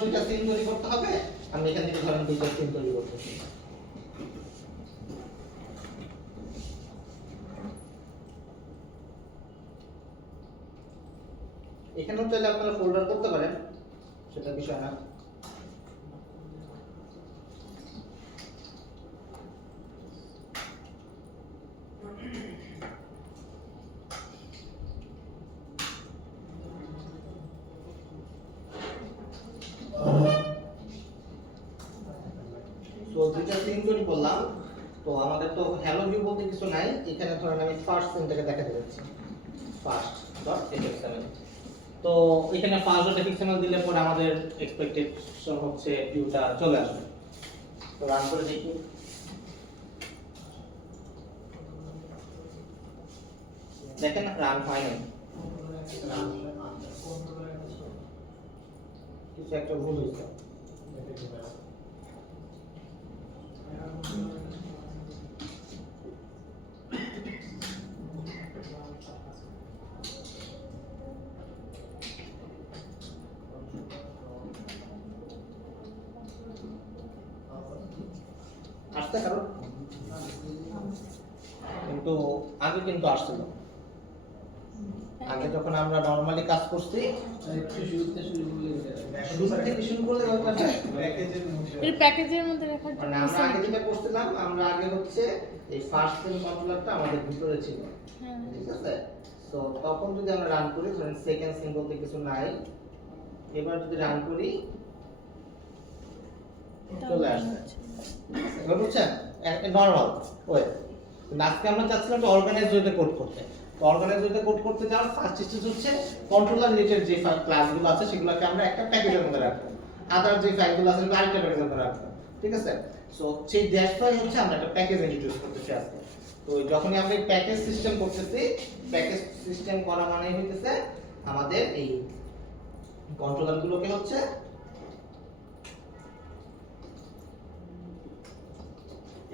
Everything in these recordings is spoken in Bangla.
দুইটা সিন তৈরি করতে হবে। আমি এখান থেকে ধরেন দুইটা সিন তৈরি করতেছি। এখানেও চাইলে আপনারা ফোল্ডার করতে পারেন, সেটা বিষয় না। তো দুইটা সিন তৈরি করলাম। তো আমাদের তো হ্যালো ভিউ বলতে কিছু নাই। এখানে ধরেন আমি ফার্স্ট সিনটাকে দেখাতে যাচ্ছি, first.html। তো এখানে first.html দিলে পরে আমাদের এক্সপেক্টেশন হচ্ছে ভিউটা চলে আসবে। তো রান করে দেখি। দেখেন রান হয় না, কিছু একটা ভুল হয়েছে। আসতে কারণ কিন্তু আগে কিন্তু আসছিল। আগে যখন আমরা নরমালি কাজ করছি প্যাকেজের মধ্যে রাখার জন্য মানে আমরা আগে যেটা করছিলাম, আমরা আগে হচ্ছে এই ফার্স্ট সিন কন্ট্রোলারটা আমাদের ভিতরে ছিল, ঠিক আছে। তো তখন যদি আমরা রান করি, ধরেন সেকেন্ড সিন বলতে কিছু নাই, এবার যদি রান করি চলে আসছে। এবার বুঝছেন নরমাল ওয়ে। আজকে আমরা চাচ্ছিলাম একটা অর্গানাইজ ওয়েতে কোড করতে। তো অর্গানাইজ ওয়েতে কোড করতে যাওয়ার ফার্স্ট স্টেজ হচ্ছে কন্ট্রোলার রিলেটেড যে ক্লাসগুলো আছে সেগুলোকে আমরা একটা প্যাকেজের মধ্যে রাখবো, আদার যে ফাইলগুলো আছে সেগুলো আরেকটা প্যাকেজের মধ্যে রাখবো, ঠিক আছে। সো সেই দ্যাটস হচ্ছে আমরা একটা প্যাকেজ ইন্ট্রোডিউস করতেছি আজকে। তো যখনই আমরা প্যাকেজ সিস্টেম করতেছি, প্যাকেজ সিস্টেম করা মানে হইতেছে আমাদের এই কন্ট্রোলারগুলোকে হচ্ছে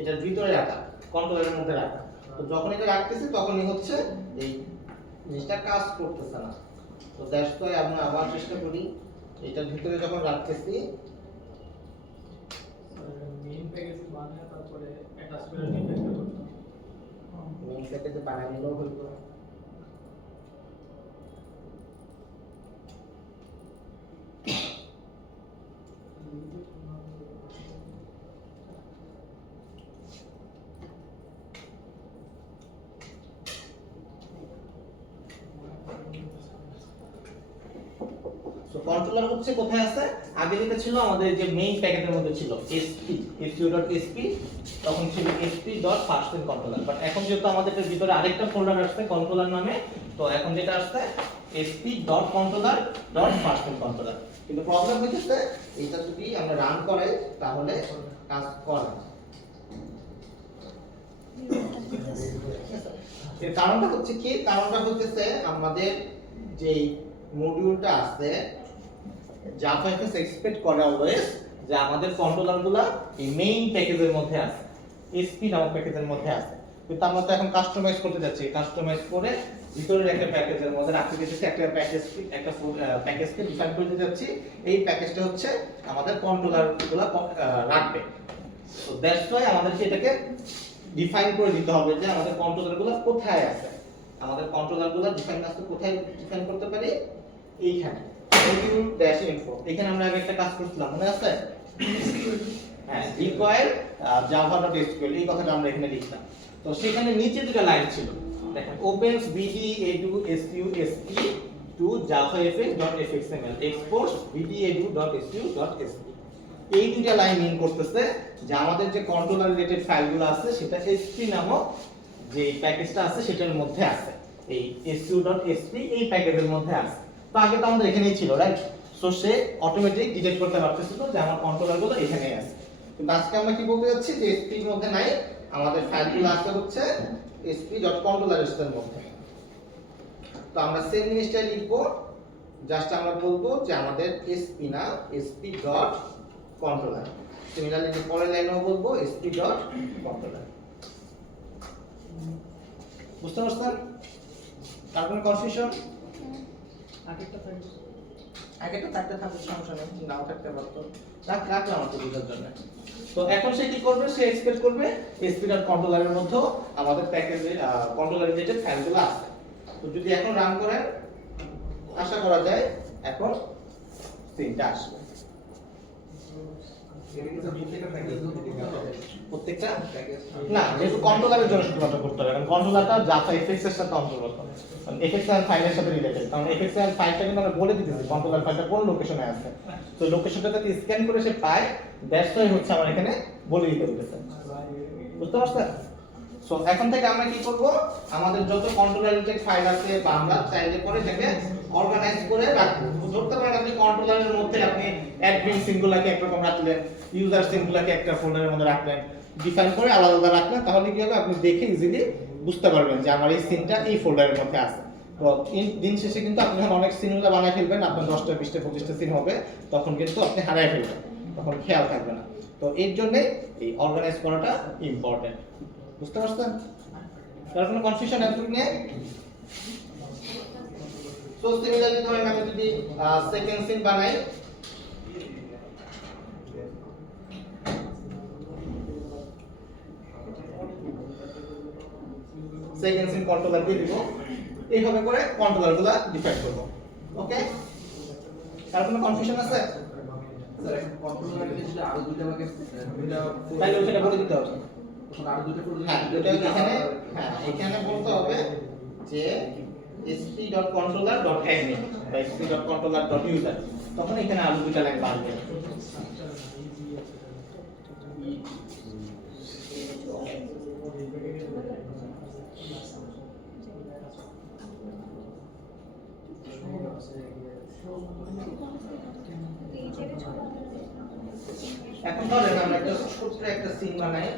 এটার ভিতরে রাখা, কন্ট্রোলারের মধ্যে রাখা। তো যখন এটা রাখতেছি তখনই হচ্ছে এই জিনিসটা কাজ করতেছে না। তো দ্যাটস ওয়াই আমরা আবার চেষ্টা করি এটার ভিতরে যখন রাখতেছি মেইন প্যাকেজ বানায় তারপরে অ্যাটাচ করে ডিফাইন করতে হবে। মেইন প্যাকেজে বানাই নিলেও হইতো। সো কন্ট্রোলার হচ্ছে কোথায় আছে? আগে যেটা ছিল আমাদের যে মেইন প্যাকেটের মধ্যে ছিল sp.sp, তখন ছিল sp.firstInController। বাট এখন যেহেতু আমাদের এর ভিতরে আরেকটা ফোল্ডার আসছে কন্ট্রোলার নামে, তো এখন যেটা আসছে sp.controller.firstInController। কিন্তু প্রবলেম হচ্ছে এটা যদি আমরা রান করাই তাহলে কাজ করে না। এর কারণটা হচ্ছে কি? কারণটা হচ্ছে আমাদের যে মডিউলটা আছে জাভা এফএস এক্সপেক্ট করে অলওয়েজ যে আমাদের কন্ট্রোলারগুলো এই মেইন প্যাকেজের মধ্যে আছে, এসপি নামক প্যাকেজের মধ্যে আছে। কিন্তু আমরা তো এখন কাস্টমাইজ করতে যাচ্ছি, কাস্টমাইজ করে ভিতরের একটা প্যাকেজের মধ্যে রাখতে যাচ্ছি, একটা প্যাকেজকে ডিফাইন করতে যাচ্ছি। এই প্যাকেজটা হচ্ছে আমাদের কন্ট্রোলারগুলো রাখবে। তো দ্যাটস ওয়াই আমাদেরকে এটাকে ডিফাইন করে দিতে হবে যে আমাদের কন্ট্রোলারগুলো কোথায় আছে। আমাদের কন্ট্রোলারগুলো ডিফাইন করতে কোথায় ডিফাইন করতে পারি? এইখানে module dash info। এখানে আমরা আগে একটা কাজ করছিলাম, মনে আছে? হ্যাঁ, require java.sql, এই কথাটা আমরা এখানে লিখতাম। তো সেখানে নিচে দুটো লাইন ছিল, দেখেন opens bd.edu.sp to javafx.fxml exports bd.edu.spu.sp। এই দুটো লাইন মিন করতেছে যে আমাদের যে কন্ট্রোলার রিলেটেড ফাইলগুলো আছে সেটা sp নামক যে প্যাকেজটা আছে সেটার মধ্যে আছে, এই su.sp এই প্যাকেজের মধ্যে আছে। তো আগে তো আমাদের এখানেই ছিল, রাইট? সো সে অটোমেটিক ডিটেক্ট করতে পারতেছিল যে আমার কন্ট্রোলারগুলো এখানেই আছে। কিন্তু আজকে আমরা কি বলতে যাচ্ছি যে sp এর মধ্যে নাই, আমাদের ফাইলগুলো আছে হচ্ছে sp.controllers এর মধ্যে। তো আমরা সেম জিনিসটাই লিখবো, জাস্ট আমরা বলবো যে আমাদের sp না sp.controller। সিমিলারলি পরের লাইনেও বলবো sp.controller। বুঝতে পারছেন? তার কোনো কনফিউশন? আগেটা থাকতে থাকবে, সমস্যা নেই, নাও থাকতে পারতো, রাখলাম আমাকে বোঝার জন্য। তো এখন সে কি করবে, সে এক্সপেক্ট করবে স্পিড আর কন্ট্রোলারের মধ্যে আমাদের প্যাকেজে কন্ট্রোলার রিলেটেড ফাইলগুলো আছে। তো যদি এখন রান করেন, আশা করা যায় এখন সিনটা আসবে। প্রত্যেকটা না, যেহেতু কন্ট্রোলারের জন্য শুধুমাত্র করতে হবে, কারণ কন্ট্রোলারটা জাভা এফএক্স এর সাথে অন্তর্গত, কারণ এফএক্স এর ফাইলের সাথে রিলেটেড, কারণ এফএক্স এর ফাইলটা কিন্তু আমরা বলে দিতেছি কন্ট্রোলার ফাইলটা কোন লোকেশনে আছে, তো লোকেশনটা যদি স্ক্যান করে সে পায়, দ্যাটস ওয়াই হচ্ছে আমরা এখানে বলে দিতে বলতেছি। বুঝতে পারছেন? সো এখন থেকে আমরা কি করব, আমাদের যত কন্ট্রোলার রিলেটেড ফাইল আছে বা আমরা চাইলে পরে এটাকে অর্গানাইজ করে রাখবো। ধরতে পারেন আপনি কন্ট্রোলারের মধ্যে আপনি অ্যাডমিন সিঙ্গুলারকে একরকম রাখলেন, ইউজার সিঙ্গুলারকে একটা ফোল্ডারের মধ্যে রাখলেন, ডিফাইন করে আলাদা আলাদা রাখলেন, তাহলে কি হবে, আপনি দেখে ইজিলি বুঝতে পারবেন যে আমার এই সিনটা এই ফোল্ডারের মধ্যে আছে। তো দিন শেষে কিন্তু আপনি যখন অনেক সিনগুলো বানায় ফেলবেন, আপনার 10টা 20টা 25টা সিন হবে, তখন কিন্তু আপনি হারায় ফেলবেন, তখন খেয়াল থাকবে না। তো এর জন্য এই অর্গানাইজ করাটা ইম্পর্টেন্ট। বুঝতে পারছেন? তার কোনো কনফিউশন এতটুকু নিয়ে? সো সিমিলারলি ধরেন আমি যদি সেকেন্ড সিন বানাই, সেকেন্ড সিন কন্ট্রোলার দিয়ে দিব, এইভাবে করে কন্ট্রোলারগুলো ডিফাইন করব। ওকে, তার কোনো কনফিউশন আছে? স্যার এখন কন্ট্রোলারের যদি আরো দুইটা ভাগে দুইটা তাহলে ওটা বলে দিতে হবে। তখন আরো দুইটা ফোল্ডার হ্যাঁ, এটা এখানে, হ্যাঁ এখানে বলতে হবে যে sp.controller.admin বা sp.controller.user, তখন এখানে আরো দুইটা লাইন বাড়বে। এখন ধরেন আমরা একটা ছোট্ট একটা সিন বানাই,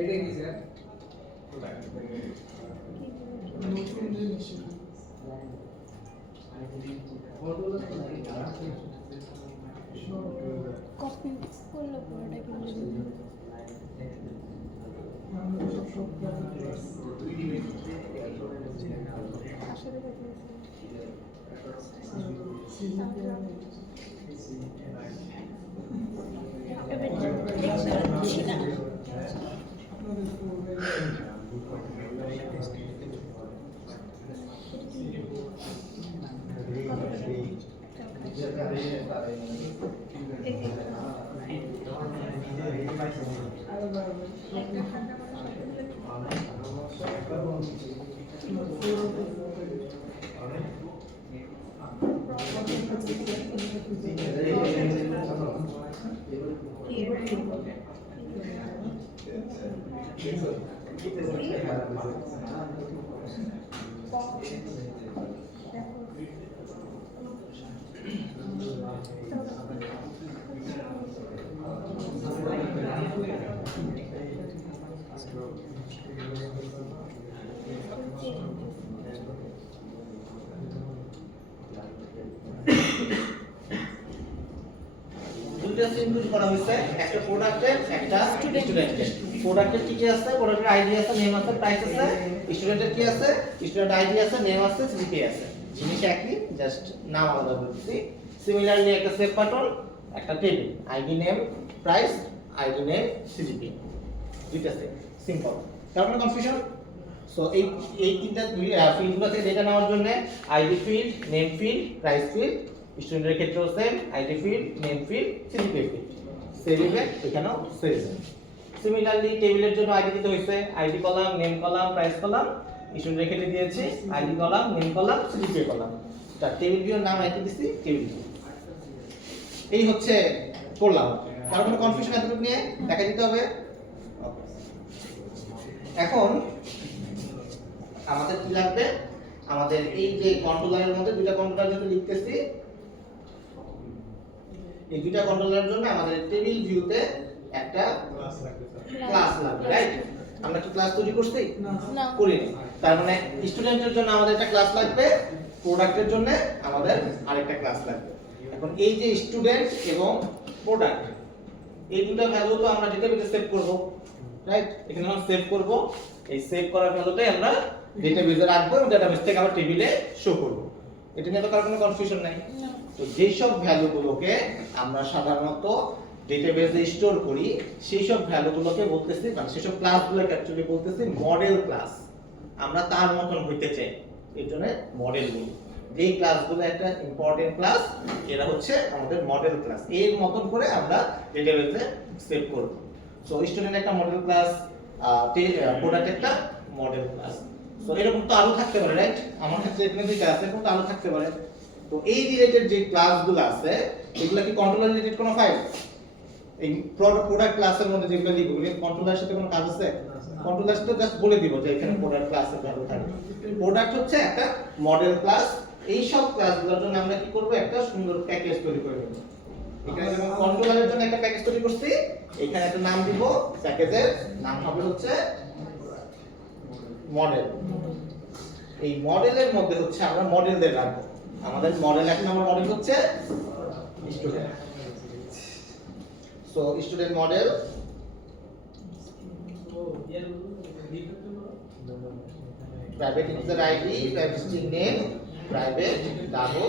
এটা কি স্যার? নতুন জিনিস কপি করলে পুরোটা কি বলবো? আমরা সব সব আসলে দেখি দুইটা সিম্পল করা হয়েছে, একটা প্রোডাক্টের একটা স্টুডেন্টের। প্রোডাক্টের কি কি আছে? প্রোডাক্টের আইডি আছে, নেম আছে, প্রাইস আছে। স্টুডেন্টের কি আছে? স্টুডেন্ট আইডি আছে, নেম আছে, সিজিপি আছে। জিনিস একই, জাস্ট নাম আলাদা করছি। সিমিলারলি একটা সেভ বাটন, একটা table, ID name, price, ID name, CGPA. দুইটা সেভ, সিম্পল। কারণ কনফিউশন? সো এই তিনটা ফিল্ডগুলো থেকে ডেটা নেওয়ার জন্য ID field, name field, price field, স্টুডেন্টের ক্ষেত্রেও same, ID field, name field, CGPA field. Save event এখানেও সেভ। সিমিলারলি টেবিলের জন্য আইডি দিতে হইছে, ID column, name column, price column, স্টুডেন্টের ক্ষেত্রে দিয়েছি ID column, name column, CGPA column. তার টেবিল ভিউর নাম আইডি দিছি, টেবিল ভিউ। এই হচ্ছে করলাম। কারণ কোনো কনফিউশন এতটুকু নিয়ে দেখা দিতে হবে। এখন আমাদের কি লাগবে? আমাদের এই যে কন্ট্রোলারের মধ্যে দুইটা কন্ট্রোলার যেটা লিখতেছি, এই দুইটা কন্ট্রোলারের জন্য আমাদের টেবিল ভিউতে একটা ক্লাস লাগবে, রাইট? আমরা কি ক্লাস তৈরি করছি? না। করিনি। তার মানে স্টুডেন্টের জন্য আমাদের একটা ক্লাস লাগবে, প্রোডাক্টের জন্য আমাদের আরেকটা ক্লাস লাগবে। এখন এই যে স্টুডেন্ট এবং প্রোডাক্ট, এই দুটো ভ্যালু তো আমরা ডেটাবেসে সেভ করব, রাইট? এখানে আমরা সেভ করব। এই সেভ করার ভ্যালুটাই আমরা ডেটাবেসে রাখবো এবং ডেটাবেস থেকে আবার টেবিলে শো করব। এটা নিয়ে তো কারো কোনো কনফিউশন নাই। তো যেই সব ভ্যালুগুলোকে আমরা সাধারণত ডেটাবেসে স্টোর করি, সেই সব ভ্যালুগুলোকে বলতেছি, মানে সেই সব ক্লাসগুলোকে অ্যাকচুয়ালি বলতেছি মডেল ক্লাস। আমরা তার মতন হইতে চাই, এর জন্য মডেল বলি। যেই ক্লাসগুলো একটা ইম্পর্টেন্ট ক্লাস, এরা হচ্ছে আমাদের মডেল ক্লাস। এর মতন করে আমরা ডেটাবেসে সেভ করব। সো স্টুডেন্ট একটা মডেল ক্লাস, প্রোডাক্ট একটা মডেল ক্লাস। সো এরকম তো আরো থাকতে পারে, রাইট? আমার ক্ষেত্রে এখানে দুইটা আছে, কিন্তু আরো থাকতে পারে। তো এই রিলেটেড যে ক্লাসগুলো আছে, এগুলো কি কন্ট্রোলার রিলেটেড কোনো ফাইল? এই প্রোডাক্ট ক্লাসের মধ্যে যেগুলো লিখবো, এগুলো কন্ট্রোলারের সাথে কোনো কাজ আছে? কন্ট্রোলার তো জাস্ট বলে দিব যে এখানে প্রোডাক্ট ক্লাসের ভ্যালু থাকবে। প্রোডাক্ট হচ্ছে একটা মডেল ক্লাস। এই সব ক্লাসগুলোর জন্য আমরা কি করব? একটা সুন্দর প্যাকেজ তৈরি করে নেব। এখানে যেমন কন্ট্রোলারের জন্য একটা প্যাকেজ তৈরি করছি, এখানে একটা নাম দিব, প্যাকেজের নাম হবে হচ্ছে মডেল। এই মডেলের মধ্যে হচ্ছে আমরা মডেলদের রাখবো। আমাদের মডেল, এখন আমার মডেল হচ্ছে student. So student model, private user ID, private string name, private double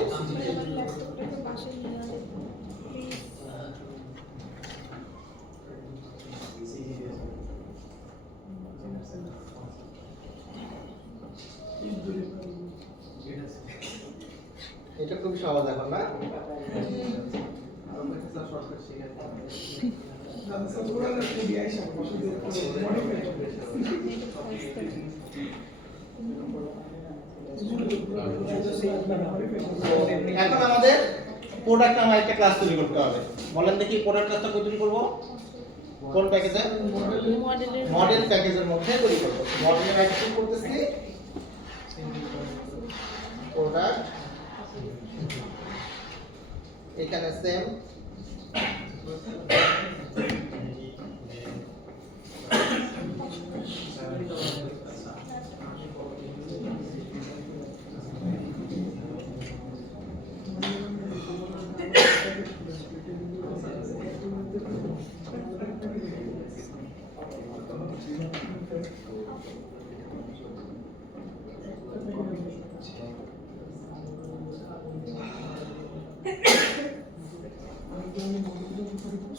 এটা খুব সহজ এখন না? আরো কয়েকটা শর্টকাট শিখে এখন আমাদের প্রোডাক্ট নামে একটা ক্লাস তৈরি করতে হবে। বলেন দেখি প্রোডাক্ট ক্লাসটা কই তৈরি করব? কোন প্যাকেজে? মডেলের মডেল প্যাকেজের মধ্যে তৈরি করব। মডেলের আগে কি করতেছি? প্রোডাক্ট এখানে সেম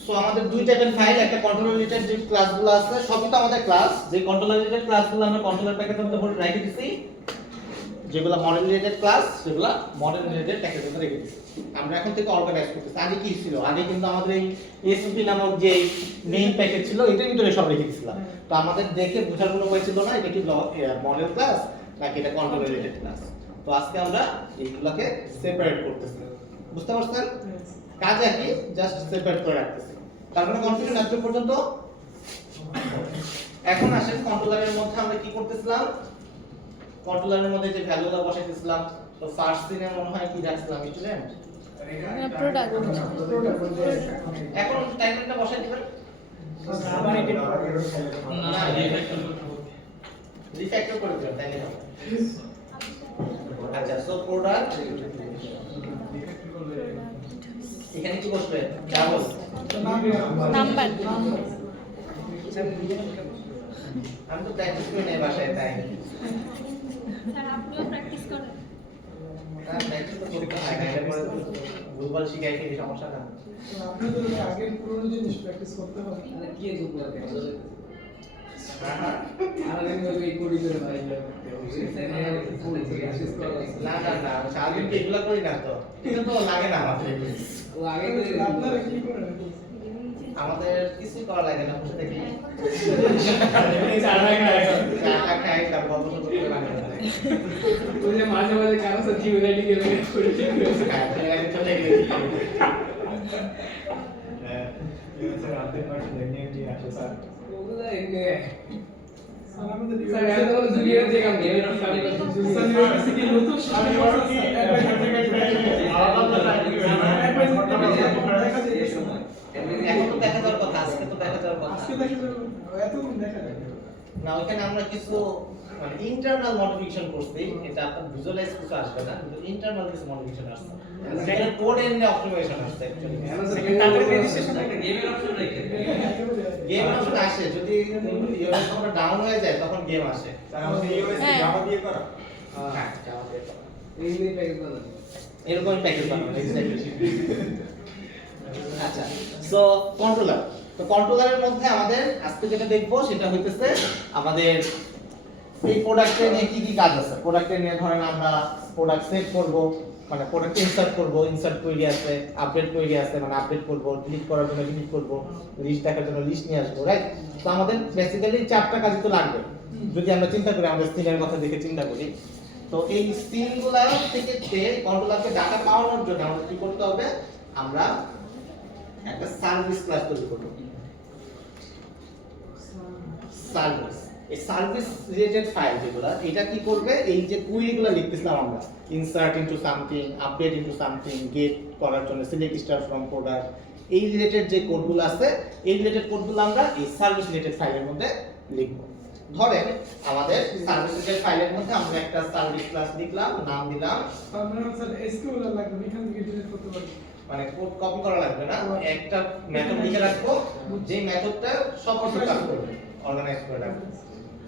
সো আমাদের দুই টাইপের ফাইল, একটা কন্ট্রোলার রিলেটেড যে ক্লাসগুলো আছে সবই তো আমাদের ক্লাস। যে কন্ট্রোলার রিলেটেড ক্লাসগুলো আমরা কন্ট্রোলার প্যাকেজের মধ্যে ভরে রেখে দিছি, যেগুলো মডেল রিলেটেড ক্লাস সেগুলো মডেল রিলেটেড প্যাকেজের মধ্যে রেখে দিছি। আমরা এখন থেকে অর্গানাইজ করতেছি। আগে কি ছিল? আগে কিন্তু আমাদের এই এসপি নামক যে মেইন প্যাকেজ ছিল এটার ভিতরে সব রেখে দিছিলাম। তো আমাদের দেখে বোঝার কোনো উপায় ছিল না এটা কি মডেল ক্লাস নাকি এটা কন্ট্রোলার রিলেটেড ক্লাস। তো আজকে আমরা এইগুলোকে সেপারেট করতেছি। বুঝতে পারছেন? কাজ একই, জাস্ট সেপারেট করে রাখতেছি। তার মানে কনফিউশন আসবে পর্যন্ত। এখন আসেন কন্ট্রোলারের মধ্যে আমরা কি করতেছিলাম? কন্ট্রোলারের মধ্যে যে ভ্যালুগুলো বসাইতেছিলাম, তো ফার্স্ট সিনে মনে হয় কি রাখছিলাম স্টুডেন্ট? প্রোডাক্ট এখন টাইটেলটা বসাই দিবেন। আবার এডিট না, রিফ্যাক্টর করে দিবেন তাইলে হবে। আচ্ছা, সো প্রোডাক্ট এখানে কি বসবে? ডাবল নাম্বার আমি তো প্র্যাকটিস করে নেই বাসায় তাই। স্যার আপনিও প্র্যাকটিস করেন? না, প্র্যাকটিস তো করতে হয় না, এরপরে ভুলভাল শিখাই কি সমস্যা না। আপনাদের আগের পুরনো জিনিস প্র্যাকটিস করতে হবে। মানে কি এগুলো করে হ্যাঁ, হ্যাঁ। আর আমি ওই কোডি করে ভাই না না না, সারাদিন কি এগুলা করি না তো, এটা তো লাগে না আমাদের এগুলো। ও আগে আপনারা কি করেন? আমাদের কিছু করা লাগে না, বসে দেখি চারা খায় চাটা খাই তার গল্প টল্প করে লাগে না। ওই যে মাঝে মাঝে কারো সাথে জিমেলাইটি গেলে করে ঠিক হয়েছে হ্যাঁ, চলে গেলে চলে গেছি। হ্যাঁ, ওগুলো এনে আর আমাদের স্যার এত বড় জুনিয়র যে কাম গেমের কি কাম ইউনিভার্সিটি নতুন এখন তো দেখা যাওয়ার কথা, আজকে তো দেখা যাওয়ার কথা। আজকে দেখা যাবে এতক্ষণ দেখা যাবে না, ওখানে আমরা কিছু মানে ইন্টারনাল মডিফিকেশন করছি, এটা আপনার ভিজুয়ালাইজ কিছু আসবে না, কিন্তু ইন্টারনাল কিছু মডিফিকেশন আসছে। যেটা কোড এন্ডে অপটিমাইজেশন আসছে অ্যাকচুয়ালি। তাদের রেজিস্ট্রেশন একটা গেমের অপশন রেখে গেম অপশন আসে, যদি ইউএস আমরা ডাউন হয়ে যায় তখন গেম আসে। হ্যাঁ। জাভা দিয়ে করা। হ্যাঁ, জাভা দিয়ে করা। এই নিয়ে প্যাকেজ বানানো এরকম প্যাকেজ বানানো এক্স্যাক্টলি। আচ্ছা, সো কন্ট্রোলার। তো কন্ট্রোলারের মধ্যে আমাদের আজকে যেটা দেখবো সেটা হইতেছে আমাদের এই প্রোডাক্টে নিয়ে কি কি কাজ আছে। প্রোডাক্টে নিয়ে ধরেন আমরা প্রোডাক্ট সেভ করব, মানে প্রোডাক্ট ইনসার্ট করব, ইনসার্ট কোয়েরি আছে, আপডেট কোয়েরি আছে, মানে আপডেট করব, ডিলিট করার জন্য ডিলিট করব, লিস্ট দেখার জন্য লিস্ট নিয়ে আসবো, রাইট? তো আমাদের বেসিক্যালি চারটা কাজই তো লাগবে। যদি আমরা চিন্তা করি, আমাদের সিনের কথা দেখে চিন্তা করি, তো এই সিনগুলা থেকে কন্ট্রোলারকে ডাটা পাওয়ানোর জন্য আমাদের কি করতে হবে? আমরা একটা সার্ভিস ক্লাস তৈরি করব। সার্ভিস, এই সার্ভিস রিলেটেড ফাইল যেগুলো, এটা কি করবে? এই যে কুইরিগুলো লিখতেছিলাম আমরা, insert into something, update into something, get করার জন্য সিলেক্ট স্টার ফ্রম প্রোডাক্ট, এই রিলেটেড যে কোডগুলো আছে, এই রিলেটেড কোডগুলো আমরা এই সার্ভিস রিলেটেড ফাইলের মধ্যে লিখব। ধরেন আমাদের সার্ভিস রিলেটেড ফাইলের মধ্যে আমরা একটা সার্ভিস ক্লাস লিখলাম, নাম দিলাম, আমরা স্যার এসকিউএল লাগবে, এখান থেকে ডিলিট করতে পারবো। মানে কোড কপি করা লাগবে না, একটা মেথড লিখে রাখবো, যে মেথডটা সব কিছু কাজ করবে, অর্গানাইজ করে রাখবো।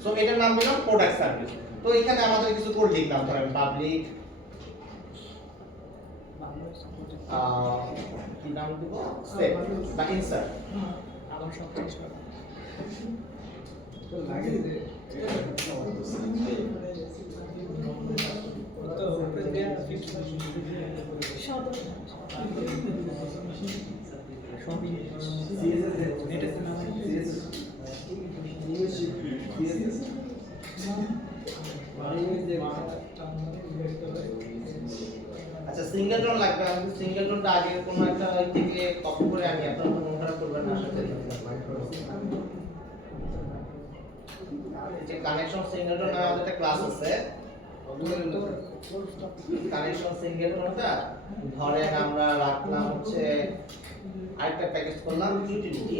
সো এটার নাম দিলাম প্রোডাক্ট সার্ভিস। তো এখানে আমাদের কিছু কোড লিখলাম, ধরেন পাবলিক কি নাম দিব, সেভ বা ইনসার্ট। আবার সব শেষ করা তো লাগে যে আচ্ছা সিঙ্গেলটন লাগবে, আমি সিঙ্গেলটনটা আগে কোনো একটা ওই থেকে কপি করে আনি, আপনারা মন খারাপ করবেন না আসলে। যে কানেকশন সিঙ্গেলটন নামে আমাদের একটা ক্লাস আছে, কানেকশন সিঙ্গেলটনটা ধরেন আমরা রাখলাম হচ্ছে আরেকটা প্যাকেজ করলাম ইউটিলিটি,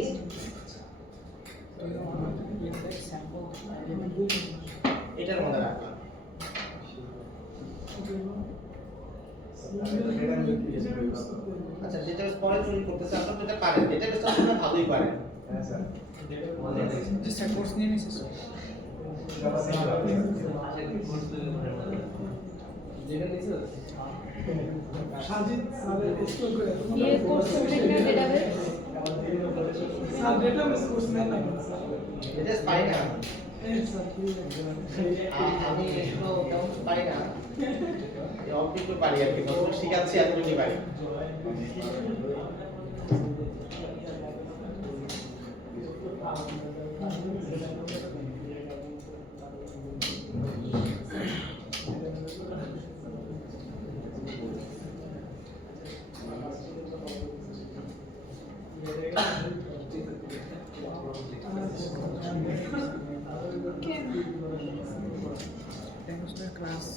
এটার মধ্যে রাখলাম। আচ্ছা যেটা পরে চুরি করতেছে আপনারা যেটা পারেন, এটা বেশ আপনারা ভালোই পারেন। হ্যাঁ স্যার স্যার কোর্স নিয়ে নিয়েছে স্যার। যেটা নিয়েছে সাজিদ স্যারের স্কুল করে ये कोर्स করবেন না ডেটাবেস? স্যার ডেটাবেস কোর্স নেন না স্যার। এটা পাই না এই স্যার ঠিক আছে। আমি তো তেমন পারি না, অল্প একটু পারি আর কি, নতুন শিখাচ্ছি এতটুকুই পারি। ক্লাস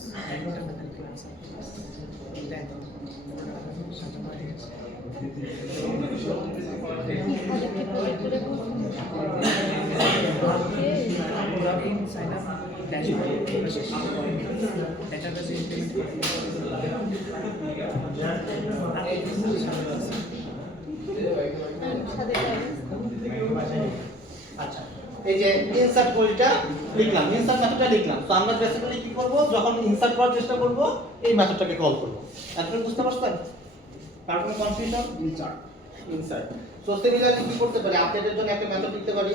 আচ্ছা এই যে ইনসার্ট কোডটা লিখলাম, ইনসার্ট মেথডটা লিখলাম, তো আমরা বেসিক্যালি কি করব, যখন ইনসার্ট করার চেষ্টা করব এই মেথডটাকে কল করব। এতটুকু বুঝতে পারছেন? কার কোনো কনফিউশন? ইনসার্ট। সো সিমিলারলি কি করতে পারি, আপডেটের জন্য একটা মেথড লিখতে পারি।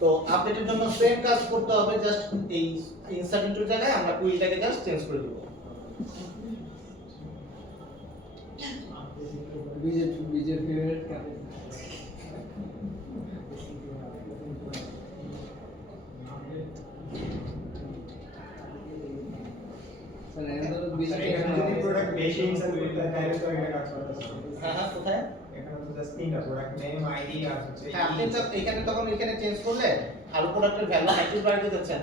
তো আপডেটের জন্য সেম কাজ করতে হবে, জাস্ট এই ইনসার্ট ইনটু জায়গায় আমরা কুইলটাকে জাস্ট চেঞ্জ করে দেব। বীজের ফেভারিট কাপ স্যার এন্ড বীজের যদি প্রোডাক্ট বেশি ইনসার্ট করতে হয় তাহলে তো এটা কাজ করতে হবে। হ্যাঁ হ্যাঁ কোথায়? এখানে তো জাস্ট তিনটা প্রোডাক্ট নেম আইডি আর হচ্ছে হ্যাঁ আপনি তো এখানে তখন এখানে চেঞ্জ করলে আর প্রোডাক্টের ভ্যালু অ্যাক্টিভ বাড়িয়ে দিচ্ছেন।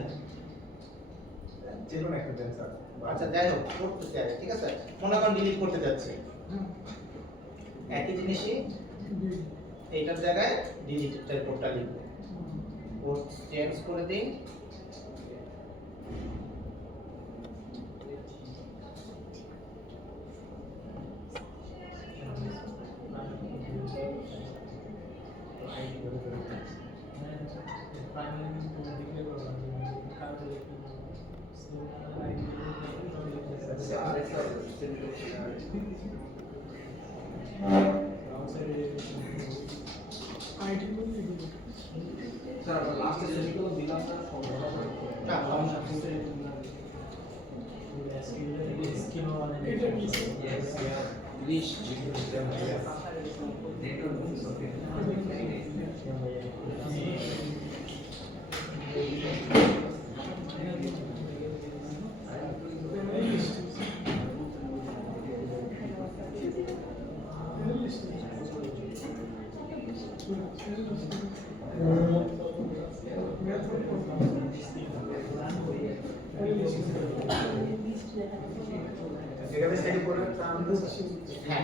যে কোনো একটা দেন স্যার। আচ্ছা যাই হোক করতেছি আগে, ঠিক আছে? মনে করেন ডিলিট করতে যাচ্ছি, একই জিনিসই এইটার জায়গায় ডিলিটের কোডটা লিখব, কোড চেঞ্জ করে দিই। আইডি কোড লিখে দিন। স্যার আমরা লাস্টে সেগুলো দিলাম স্যার না, সমস্যা এটা কি স্যার? লিস্ট যেখানে সেটি প্রোডাক্ট আমরা হ্যাঁ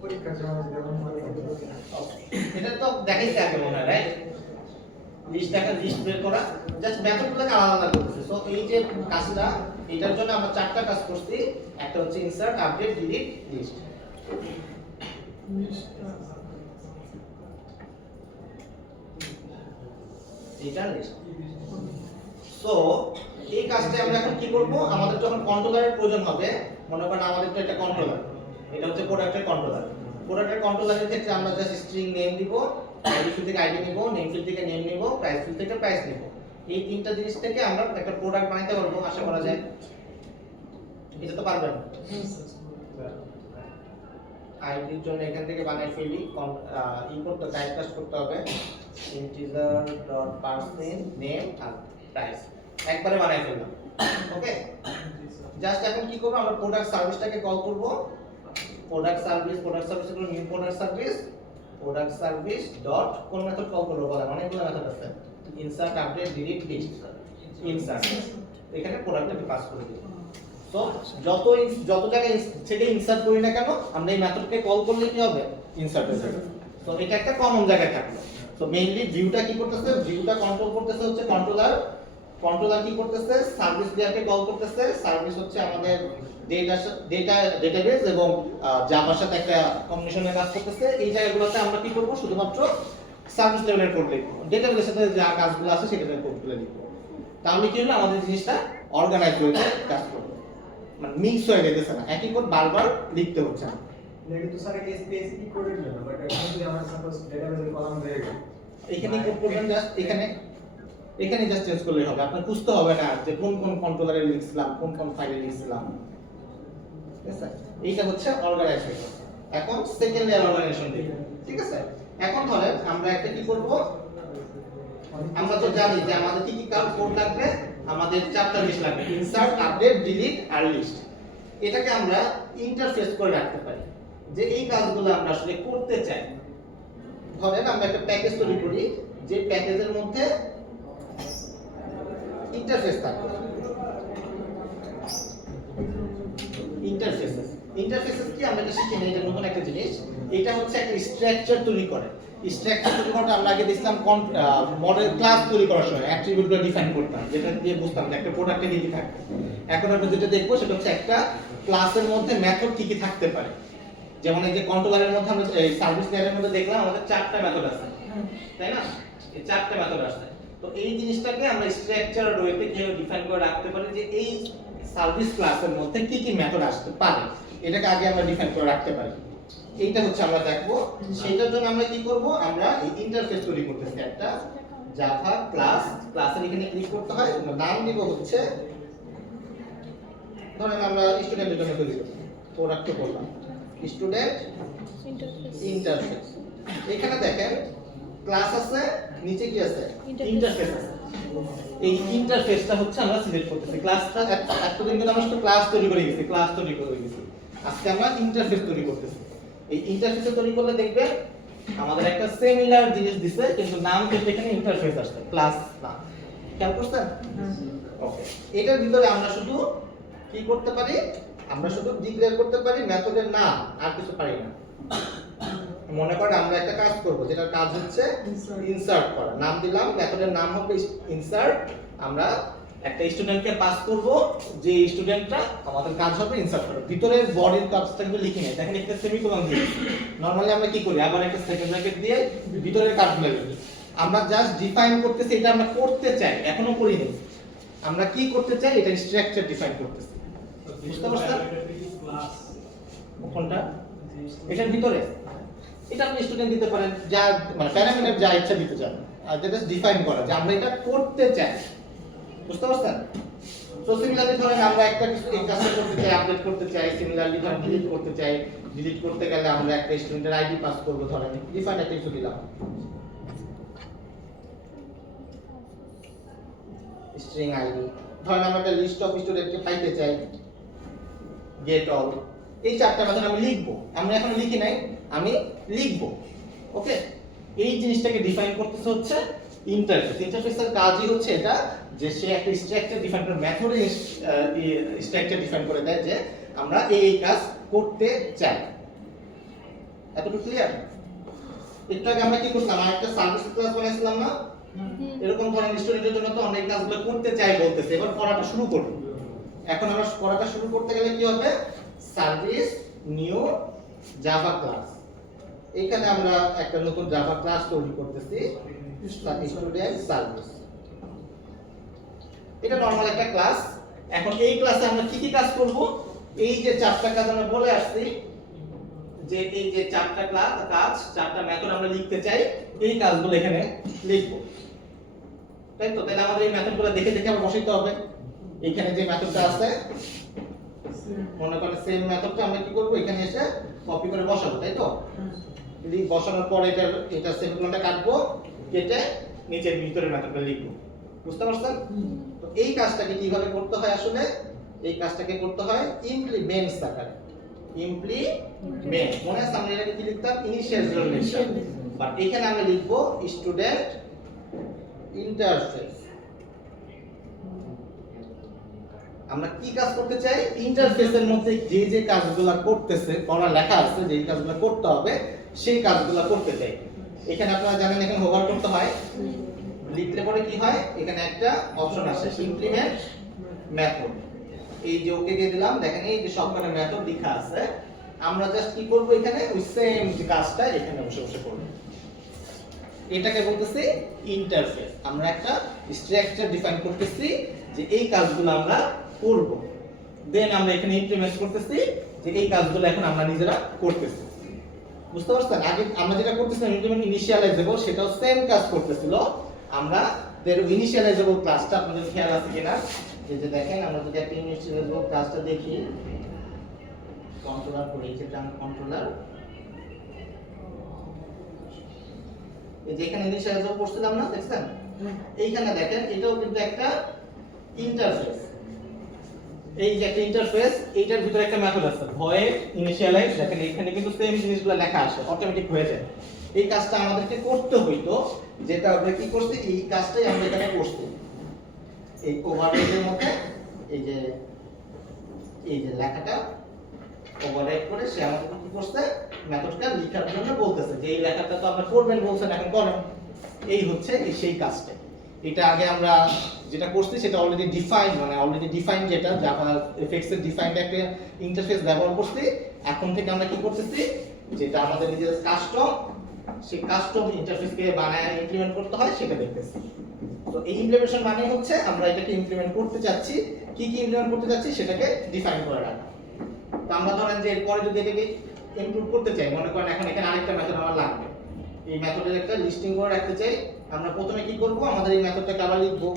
পরীক্ষার সময় যেমন এটা তো দেখাইছে আগে মনে হয়, রাইট? লিস্ট দেখা, লিস্ট বের করা, জাস্ট মেথডগুলোকে আলাদা আলাদা করতেছে। সো এই যে কাজটা, এটার জন্য আমরা চারটা কাজ করছি, একটা হচ্ছে ইনসার্ট, আপডেট, ডিলিট, লিস্ট। এটা লিস্ট। সো এই কাজটা আমরা এখন কি করব, আমাদের যখন কন্ট্রোলারের প্রয়োজন হবে, মনে করেন আমাদের তো এটা কন্ট্রোলার, এটা হচ্ছে প্রোডাক্টের কন্ট্রোলার। প্রোডাক্টের কন্ট্রোলারের ক্ষেত্রে আমরা জাস্ট স্ট্রিং নেম দিব, আইডি ফিল্ড থেকে আইডি নিব, নেম ফিল্ড থেকে নেম নিব, প্রাইস ফিল্ড থেকে প্রাইস নিব। এই তিনটা জিনিস থেকে আমরা একটা প্রোডাক্ট বানাইতে পারবো, আশা করা যায়। এটা তো পারবেন। আইডির জন্য এখান থেকে বানাই ফেলি ই করতে টাইপ কাজ করতে হবে ইন্টিজার ডট পার্সেন্ট নেম আর প্রাইস একবারে বানাই ফেললাম ওকে জাস্ট এখন কি করব আমরা প্রোডাক্ট সার্ভিসটাকে কল করব প্রোডাক্ট সার্ভিস হলো নিউ প্রোডাক্ট সার্ভিস ডট কোন মেথড কল করব বলেন অনেকগুলো মেথড আছে insert update delete list insert এখানে প্রোডাক্টটাকে পাস করে দিই তো যত জায়গায় থেকে ইনসার্ট করি না কেন আমরা এই মেথডকে কল করলে কি হবে ইনসার্ট হয়ে যাবে তো এটা একটা কমন জায়গায় থাকলো তো মেইনলি ভিউটা কি করতেছে ভিউটা কন্ট্রোল করতেছে হচ্ছে কন্ট্রোলার কি করতেছে সার্ভিস লেয়ারকে কল করতেছে সার্ভিস হচ্ছে আমাদের ডেটাবেস এবং জাভার সাথে একটা কম্বিনেশনের কাজ করতেছে এই জায়গাগুলোতে আমরা কি করব শুধুমাত্র সার্ভিস লেভেলের কোড লিখব ডেটাবেসের সাথে যা কাজগুলো আছে সেটার কোডগুলো লিখব তাহলে কি হলো আমাদের জিনিসটা অর্গানাইজ হয়ে কাজ করবে মানে মিক্স হয়ে যেতেছে না একই কোড বারবার লিখতে হচ্ছে না लेकिन तो सारे केस स्पेसिफिक कोडेड है बट एक्चुअली हमारे सपोज डेटाबेस में कॉलम रहेगा এখানে কোড করবেন জাস্ট এখানে জাস্ট চেঞ্জ করলেই হবে আপনার বুঝতে হবে না যে কোন কন্ট্রোলারে লিখছিলাম কোন ফাইলে লিখছিলাম ঠিক আছে এইটা হচ্ছে অর্গানাইজেশন এখন সেকেন্ড লেয়ার অর্গানাইজেশন দিই ঠিক আছে এখন ধরেন আমরা একটা কি করব আমরা তো জানি যে আমাদের কি কোড লাগবে আমাদের চারটা জিনিস লাগবে ইনসার্ট আপডেট ডিলিট আর লিস্ট এটাকে আমরা ইন্টারফেস করে রাখতে পারি যে এই কাজগুলো আমরা আসলে করতে চাই ধরেন আমরা একটা প্যাকেজ তৈরি করি যে প্যাকেজের মধ্যে ইন্টারফেস থাকবে ইন্টারফেসেস কি আমরা এটা শিখি না এটা নতুন একটা জিনিস এটা হচ্ছে একটা স্ট্রাকচার তৈরি করে স্ট্রাকচার তৈরি করতে আমরা আগে দেখলাম মডেল ক্লাস তৈরি করার সময় অ্যাট্রিবিউটগুলো ডিফাইন করতাম যেটা দিয়ে বুঝতাম যে একটা প্রোডাক্টে কি কি থাকে এখন আমরা যেটা দেখবো সেটা হচ্ছে একটা ক্লাসের মধ্যে মেথড কি কি থাকতে পারে যেমন এই যে কন্ট্রোলারের মধ্যে আমরা এই সার্ভিস লেয়ারের মধ্যে দেখলাম আমাদের চারটা মেথড আছে তাই না এই চারটা মেথড আছে তো এই জিনিসটাকে আমরা স্ট্রাকচার ওয়েতে কিভাবে ডিফাইন করে রাখতে পারি যে এই সার্ভিস ক্লাসের মধ্যে কি কি মেথড আসতে পারে এটাকে আগে আমরা ডিফাইন করে রাখতে পারি এইটা হচ্ছে আমরা দেখবো সেটার জন্য আমরা কি করব আমরা এই ইন্টারফেস তৈরি করতেছি একটা জাভা ক্লাসের এখানে ক্লিক করতে হয় নাম দিব হচ্ছে ধরেন আমরা স্টুডেন্টের জন্য তৈরি করব প্রোডাক্ট করলাম স্টুডেন্ট ইন্টারফেস এখানে দেখেন ক্লাস আছে নিচে কি আছে ইন্টারফেস আছে এই ইন্টারফেসটা হচ্ছে আমরা সিলেক্ট করতেছি ক্লাসটা এতদিন কিন্তু আমরা শুধু ক্লাস তৈরি করে গেছি আজকে আমরা ইন্টারফেস তৈরি করতেছি এই ইন্টারফেস তৈরি করলে দেখবেন আমাদের একটা সিমিলার জিনিস দিছে কিন্তু নাম কিন্তু এখানে ইন্টারফেস আসছে ক্লাস না খেয়াল করছেন ওকে এটার ভিতরে আমরা শুধু কি করতে পারি আমরা শুধু ডিক্লেয়ার করতে পারি মেথডের নাম আর কিছু পারি না মনে করেন আমরা একটা কাজ করব যেটার কাজ হচ্ছে ইনসার্ট করা নাম দিলাম মেথডের নাম হবে ইনসার্ট আমরা একটা স্টুডেন্টকে পাস করব যে স্টুডেন্টটা আমাদের কাজ হবে ইনসার্ট করা ভিতরের বডির কাজটা কিন্তু লিখি নাই দেখেন একটা সেমিকোলন দিয়ে নরমালি আমরা কি করি আবার একটা সেকেন্ড ব্র্যাকেট দিয়ে ভিতরের কাজগুলো লিখি আমরা জাস্ট ডিফাইন করতেছি এটা আমরা করতে চাই এখনো করিনি আমরা কি করতে চাই এটা স্ট্রাকচার ডিফাইন করতেছি বুঝতে পারছেন কোনটা এটার ভিতরে এটা আপনি স্টুডেন্ট দিতে পারেন যা মানে প্যারামিটার যা ইচ্ছা দিতে চান আর যেটা ডিফাইন করা যে আমরা এটা করতে চাই বুঝতে পারছেন সো সিমিলারলি ধরেন আমরা একটা কিছু এই কাজটা করতে চাই আপডেট করতে চাই সিমিলারলি ধরেন ডিলিট করতে চাই ডিলিট করতে গেলে আমরা একটা স্টুডেন্টের আইডি পাস করব ধরেন ডিফাইন একটা কিছু দিলাম স্ট্রিং আইডি ধরেন আমরা একটা লিস্ট অফ স্টুডেন্টকে পাইতে চাই গেট অল এই চারটা মেথড আমি লিখব আমরা এখন লিখি নাই আমি লিখব ওকে এই জিনিসটাকে ডিফাইন করতেছে হচ্ছে ইন্টারফেসের কাজই হচ্ছে এটা যে সে একটা স্ট্রাকচার ডিফাইন করে মেথডে স্ট্রাকচার ডিফাইন করে দেয় যে আমরা এই কাজ করতে চাই এতটুকু ক্লিয়ার একটু আগে আমরা কি করলাম একটা সার্ভিস ক্লাস বানাইছিলাম না এরকম ধরনের স্টুডেন্টের জন্য তো অনেক কাজগুলো করতে চাই বলতেছে এবার পড়াটা শুরু করব এখন আমরা পড়াটা শুরু করতে গেলে কি হবে সার্ভিস নিউ জাভা ক্লাস এখানে আমরা একটা নতুন জাভা ক্লাস তৈরি করতেছি স্টুডেন্ট সার্ভিস এটা নরমাল একটা ক্লাস এখন এই ক্লাসে আমরা কি কি কাজ করব এই যে চারটা কাজ আমরা বলে আসছি যে এই যে চারটা কাজ চারটা মেথড আমরা লিখতে চাই এই কাজগুলো এখানে লিখব তাই তো তাহলে আমাদের এই মেথডগুলো দেখে দেখে আমরা বসাইতে হবে এখানে যে মেথডটা আছে মনে করেন সেম মেথডটা আমরা কি করব এখানে এসে কপি করে বসাবো, তাই তো? এই বসানোর পরে এটা সেমিকোলনটা কাটবো, কেটে নিচের ভিতরের মেথডটা লিখবো। বুঝতে পারছেন? তো এই কাজটাকে কিভাবে করতে হয় আসলে? এই কাজটাকে করতে হয় ইমপ্লিমেন্টস আকারে। ইমপ্লিমেন্ট, মনে আছে আমরা এটাকে কি লিখতাম? Initial relation. বাট এখানে আমরা লিখবো স্টুডেন্ট ইন্টারফেস। আমরা কি কাজ করতে চাই? ইন্টারফেসের মধ্যে যে যে কাজগুলো করতেছে, পড়া লেখা আছে যে কাজগুলো করতে হবে সেই কাজগুলো করতে চাই। এখানে আপনারা জানেন এখানে হোভার করতে হয়, লিখলে পরে কি হয়? এখানে একটা অপশন আসে ইমপ্লিমেন্ট মেথড। এই যে ওকে দিয়ে দিলাম, দেখেন এই যে সবকটা মেথড লেখা আছে। আমরা জাস্ট কি করব? এখানে ওই সেম যে কাজটা এখানে বসে বসে করব। এটাকে বলতেছি ইন্টারফেস। আমরা একটা স্ট্রাকচার ডিফাইন করতেছি যে এই কাজগুলো আমরা করব, দেন আমরা এখানে ইমপ্লিমেন্ট করতেছি যে এই কাজগুলো এখন আমরা নিজেরা করতেছি। বুঝতে পারছেন? আগে আমরা যেটা করতেছিলাম ইমপ্লিমেন্ট ইনিশিয়ালাইজেবল, সেটাও সেম কাজ করতেছিল। আমরা এর ইনিশিয়ালাইজেবল ক্লাসটা আপনাদের খেয়াল আছে কিনা, এই যে দেখেন আমরা যদি একটা ইনিশিয়ালাইজেবল ক্লাসটা দেখি, কন্ট্রোলার করে এই যে টার্ম কন্ট্রোলার, এই যে এখানে ইনিশিয়ালাইজেবল করছিলাম না, দেখছেন? এইখানে দেখেন এটাও কিন্তু একটা ইন্টারফেস। এই যে একটা ইন্টারফেস, এইটার ভিতরে একটা মেথড আছে ভয়েড ইনিশিয়ালাইজ। দেখেন এখানে কিন্তু সেম জিনিসগুলো লেখা আসে, অটোমেটিক হয়ে যায়। এই কাজটা আমাদেরকে করতে হইতো, যেটা আমরা কি করছি? এই কাজটাই আমরা এখানে করছি। এই ওভাররাইডের মধ্যে এই যে লেখাটা ওভাররাইড করে সে আমাদের কি করছে? মেথডটা লেখার জন্য বলতেছে যে এই লেখাটা তো আপনি করবেন বলছেন, এখন করেন। এই হচ্ছে সেই কাজটা। এটা আগে আমরা যেটা করছি সেটা অলরেডি ডিফাইন্ড, মানে অলরেডি ডিফাইন্ড যেটা জাভা এফএক্স এর ডিফাইন্ড একটা ইন্টারফেস ব্যবহার করছি। এখন থেকে আমরা কি করতেছি? যেটা আমাদের নিজের কাস্টম, সেই কাস্টম ইন্টারফেসকে বানায় ইমপ্লিমেন্ট করতে হয় সেটা দেখতেছি। তো এই ইমপ্লিমেন্টেশন মানে হচ্ছে আমরা এটাকে ইমপ্লিমেন্ট করতে যাচ্ছি, কি কি ইমপ্লিমেন্ট করতে যাচ্ছি সেটাকে ডিফাইন করে রাখা। তো আমরা ধরেন যে এরপরে যদি এটাকে ইমপ্রুভ করতে চাই, মনে করেন এখন এখানে আরেকটা মেথড আমার লাগবে, এই মেথডের একটা লিস্টিং করে রাখতে চাই। আমরা প্রথমে কি করব? আমাদের এই মেথডটাকে আবার লিখবো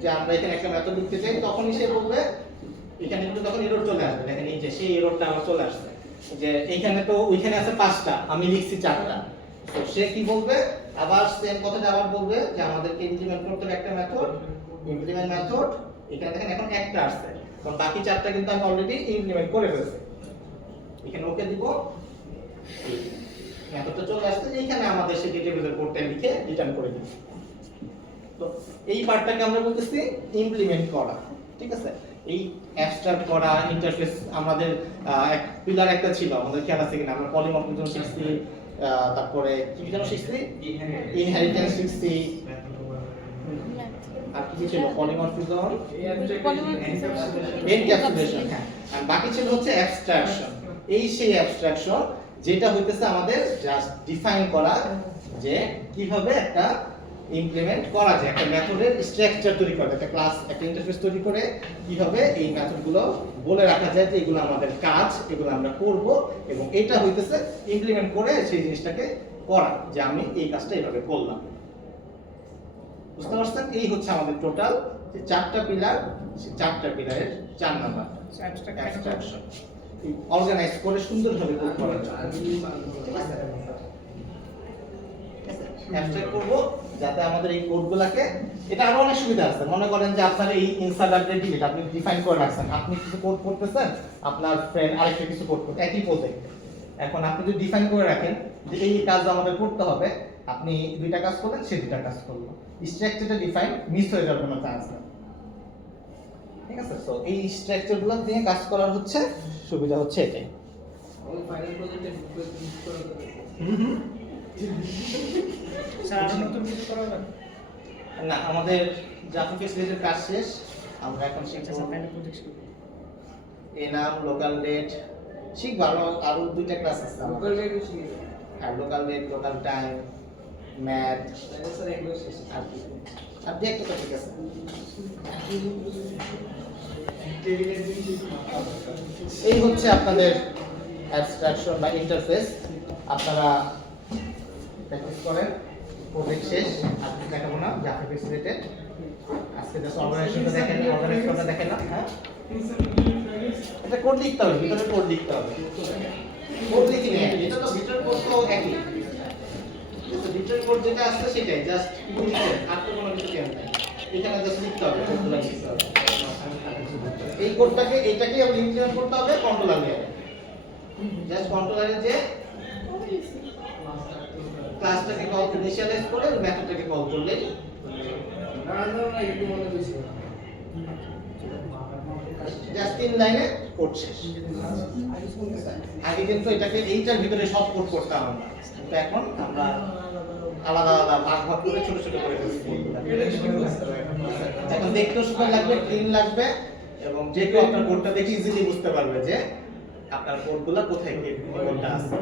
যে আমরা এখানে একটা মেথড লিখতে চাই। তখনই সে বলবে, এখানে কিন্তু তখন এরর চলে আসবে। দেখেন এই যে সেই এররটা আবার চলে আসছে যে এইখানে তো ওইখানে আছে 5টা, আমি লিখছি 4টা। তো সে কি বলবে? আবার সেম কথাটা আবার বলবে যে আমাদেরকে ইমপ্লিমেন্ট করতে হবে একটা মেথড, ইমপ্লিমেন্ট মেথড। এখানে দেখেন এখন একটা আসছে, কারণ বাকি 4টা কিন্তু আমি অলরেডি ইমপ্লিমেন্ট করে ফেলেছি। এখানে ওকে দিব, মেথডটা চলে আসছে, এইখানে আমাদের সেই ডেটাবেসের কোডটা লিখে রিটার্ন করে দিব। তো এই পার্টটাকে আমরা বলতেছি ইমপ্লিমেন্ট করা। ঠিক আছে? এই অ্যাবস্ট্রাক্ট করা ইন্টারফেস আমাদের এক পিলার একটা ছিল, আমাদের খেয়াল আছে কিনা? আমরা পলিমরফিজম শিখছি, তারপরে কি যেন শিখছি? ইনহেরিটেন্স শিখছি, আর কি ছিল? Polymorphism, encapsulation. হ্যাঁ, আর বাকি ছিল হচ্ছে অ্যাবস্ট্রাকশন। এই সেই অ্যাবস্ট্রাকশন যেটা হইতেছে আমাদের জাস্ট ডিফাইন করা যে কিভাবে একটা ইমপ্লিমেন্ট করা যায়, একটা মেথডের স্ট্রাকচার তৈরি করা, একটা ক্লাস, একটা ইন্টারফেস তৈরি করে কিভাবে এই মেথডগুলো বলে রাখা যায় যে এগুলো আমাদের কাজ, এগুলো আমরা করব, এবং এটা হইতেছে ইমপ্লিমেন্ট করে সেই জিনিসটাকে করা, যে আমি এই কাজটা এইভাবে করলাম। বুঝতে পারছেন? এই হচ্ছে আমাদের টোটাল যে 4টা পিলার, সেই 4টা পিলারের 4 নাম্বার অ্যাবস্ট্রাকশন। অর্গানাইজ করে সুন্দরভাবে কোড করা যায়। অ্যাবস্ট্রাক্ট করব যাতে আমাদের এই কোডগুলোকে, এটা আরো অনেক সুবিধা আছে। মনে করেন যে আপনার এই ইনসার্ট আপডেট ডিলিট আপনি ডিফাইন করে রাখছেন, আপনি কিছু কোড করতেছেন, আপনার ফ্রেন্ড আরেকটা কিছু কোড করতে, একই প্রজেক্ট। এখন আপনি যদি ডিফাইন করে রাখেন যে এই কাজ আমাদের করতে হবে, আপনি দুইটা কাজ করলেন, সে দুইটা কাজ করলো, স্ট্রাকচারটা ডিফাইন, মিস হয়ে যাওয়ার কোনো চান্স নেই। ঠিক আছে? সো এই স্ট্রাকচারগুলো দিয়ে কাজ করার হচ্ছে সুবিধা হচ্ছে এটাই। ওই ফাইনাল প্রজেক্টে ইউজ করা যাবে। স্যার আর নতুন কিছু করা হবে না, আমাদের জাভা ফেসিলিটির কাজ শেষ। আমরা এখন শিখব ফাইনাল প্রজেক্ট শুরু এনাম, লোকাল ডেট শিখব। আরো দুইটা ক্লাস আছে লোকাল ডেট শিখে যাবে। আর local date, local time, math, তাহলে স্যার এগুলো শেষ। আর কি আর দিয়ে একটা টপিক আছে। এই হচ্ছে আপনাদের অ্যাবস্ট্রাকশন বা ইন্টারফেস। আপনারা প্র্যাকটিস করেন, প্রজেক্ট শেষ। আপনি দেখাবো না জাভা ফেসিলিটেড, আজকে জাস্ট অর্গানাইজেশনটা দেখেন, অর্গানাইজেশনটা দেখেন না। হ্যাঁ, এটা কোড লিখতে হবে, ভিতরে কোড লিখতে হবে। কোড লিখি না এটা তো ভিতর কোড তো একই তো ভিতর কোড যেটা আসছে সেটাই জাস্ট লিখতে আর তো কোনো কিছু কেন নাই এখানে জাস্ট লিখতে হবে কোডগুলো লিখতে হবে এই কোডটাকে এইটাকে আমরা ইমপ্লিমেন্ট করতে হবে কন্ট্রোলার নিয়ে জাস্ট কন্ট্রোলারে যে ক্লাসটাকে কল ইনিশিয়ালাইজ করে মেথডটাকে কল করলেই না না না একটু মনে দিছি জাস্ট 3 লাইনে কোড শেষ আগে কিন্তু এটাকে এইটার ভিতরে সব কোড করতাম আমরা কিন্তু এখন আমরা আলাদা আলাদা ভাগ ভাগ করে ছোট ছোট করে ফেলছি এখন দেখতেও সুন্দর লাগবে ক্লিন লাগবে এবং যে কেউ আপনার কোডটা দেখে ইজিলি বুঝতে পারবে যে আপনার কোডগুলো কোথায় কি কোডটা আছে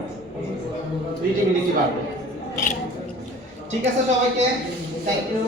রিডিবিলিটি বাড়বে ঠিক আছে সবাইকে থ্যাংক ইউ